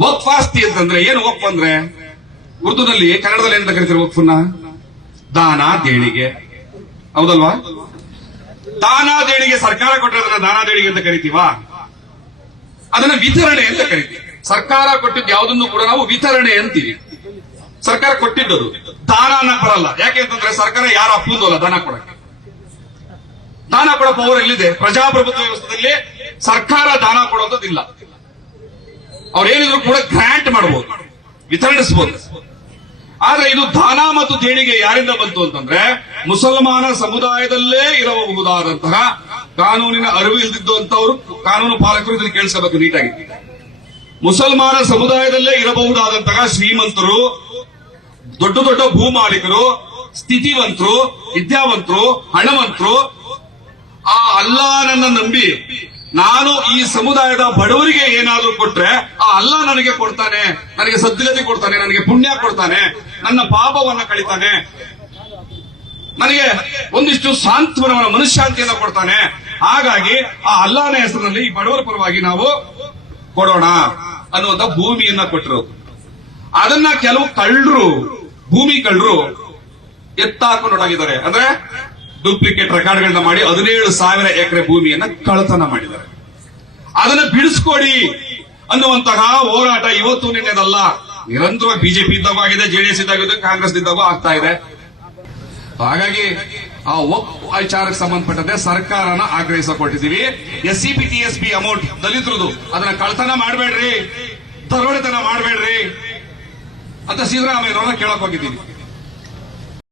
ವಕ್ಫ್ ಆಸ್ತಿ ಅಂತಂದ್ರೆ ಏನು ವಕ್ಫ್ ಅಂದ್ರೆ? ಉರ್ದುನಲ್ಲಿ ಕನ್ನಡದಲ್ಲಿ ಏನಂತ ಕರಿತಾರೆ ವಕ್ಫನ್ನ ದಾನ ದೇಣಿಗೆ. ಹೌದಲ್ವಾ? ದಾನ ದೇಣಿಗೆ ಸರ್ಕಾರ ಕೊಟ್ಟಿರೋದನ್ನ ದಾನ ದೇಣಿಗೆ ಅಂತ ಕರಿತೀವಾ? ಅದನ್ನ ವಿತರಣೆ ಅಂತ ಕರಿತೀವಿ. ಸರ್ಕಾರ ಕೊಟ್ಟಿದ್ದು ಯಾವುದನ್ನು ಕೂಡ ನಾವು ವಿತರಣೆ ಅಂತೀವಿ. ಸರ್ಕಾರ ಕೊಟ್ಟಿದ್ದದು. ದಾನ ಅನ್ನಕ್ ಬರಲ್ಲ ಯಾಕೆ ಅಂತಂದ್ರೆ ಸರ್ಕಾರ ಯಾರ ಅಪ್ಪಂದಲ್ಲ ದಾನ ಕೊಡಕ್ಕೆ. ದಾನ ಕೊಡೋ ಪವರ್ ಎಲ್ಲಿದೆ? ಪ್ರಜಾಪ್ರಭುತ್ವ ವ್ಯವಸ್ಥೆಯಲ್ಲಿ ಸರ್ಕಾರ ದಾನ ಕೊಡೋದಿಲ್ಲ ಅವ್ರು ಏನಿದ್ರು ಕೂಡ ಗ್ರಾಂಟ್ ಮಾಡಬಹುದು ವಿತರಣಿಸಬಹುದು ಆದ್ರೆ ಇದು ದಾನ ಮತ್ತು ದೇಣಿಗೆ ಯಾರಿಂದ ಬಂತು ಅಂತಂದ್ರೆ ಮುಸಲ್ಮಾನ ಸಮುದಾಯದಲ್ಲೇ ಇರಬಹುದಾದಂತಹ ಕಾನೂನಿನ ಅರಿವು ಇಲ್ದಿದ್ದಂತವರು ಕಾನೂನು ಪಾಲಕರು ಇದನ್ನು ಕೇಳಿಸಬೇಕು ನೀಟಾಗಿ. ಮುಸಲ್ಮಾನ ಸಮುದಾಯದಲ್ಲೇ ಇರಬಹುದಾದಂತಹ ಶ್ರೀಮಂತರು, ದೊಡ್ಡ ದೊಡ್ಡ ಭೂ ಮಾಲೀಕರು ಸ್ಥಿತಿವಂತರು, ವಿದ್ಯಾವಂತರು, ಹಣವಂತರು, ಆ ಅಲ್ಲಾನನ್ನ ನಂಬಿ ನಾನು ಈ ಸಮುದಾಯದ ಬಡವರಿಗೆ ಏನಾದ್ರೂ ಕೊಟ್ರೆ, ಆ ಅಲ್ಲ ನನಗೆ ಕೊಡ್ತಾನೆ, ನನಗೆ ಸದ್ಗತಿ ಕೊಡ್ತಾನೆ, ನನಗೆ ಪುಣ್ಯ ಕೊಡ್ತಾನೆ, ನನ್ನ ಪಾಪವನ್ನ ಕಳಿತಾನೆ, ನನಗೆ ಒಂದಿಷ್ಟು ಸಾಂತ್ವನವನ್ನ, ಮನಃಶಾಂತಿಯನ್ನ ಕೊಡ್ತಾನೆ. ಹಾಗಾಗಿ ಆ ಅಲ್ಲಾನ ಹೆಸರಿನಲ್ಲಿ ಈ ಬಡವರ ಪರವಾಗಿ ನಾವು ಕೊಡೋಣ ಅನ್ನುವಂತ ಭೂಮಿಯನ್ನ ಕೊಟ್ಟರು ಅದನ್ನ ಕೆಲವು ಕಳ್ಳರು, ಭೂಮಿ ಕಳ್ಳರು ಎತ್ತಾಕೊಂಡು ಅಂದ್ರೆ ಡೂಪ್ಲಿಕೇಟ್ ರೆಕಾರ್ಡ್ಗಳನ್ನ ಮಾಡಿ ಹದಿನೇಳು ಸಾವಿರ ಎಕರೆ ಭೂಮಿಯನ್ನ ಕಳತನ ಮಾಡಿದ್ದಾರೆ. ಅದನ್ನ ಬಿಡಿಸ್ಕೊಡಿ ಅನ್ನುವಂತಹ ಹೋರಾಟ ಇವತ್ತು ನಿನ್ನೆದಲ್ಲ. ನಿರಂತರ ಬಿಜೆಪಿ ಇದ್ದವಾಗಿದೆ ಜೆಡಿಎಸ್ ಇದ್ದಾಗಿದೆ ಕಾಂಗ್ರೆಸ್ ಇದ್ದಾಗೂ ಆಗ್ತಾ ಇದೆ. ಹಾಗಾಗಿ ಆ ಒಪ್ಪು ವಿಚಾರಕ್ಕೆ ಸಂಬಂಧಪಟ್ಟಂತೆ ಸರ್ಕಾರನ ಆಗ್ರಹಿಸಿಕೊಟ್ಟಿದ್ದೀವಿ S C P T S B amount ದಲಿತರದು, ಅದನ್ನ ಕಳತನ ಮಾಡಬೇಡ್ರಿ, ದರೋಡೆತನ ಮಾಡಬೇಡ್ರಿ ಅಂತ ಸಿದ್ದರಾಮಯ್ಯನವ್ರನ್ನ ಕೇಳಕ್ ಹೋಗಿದ್ದೀವಿ.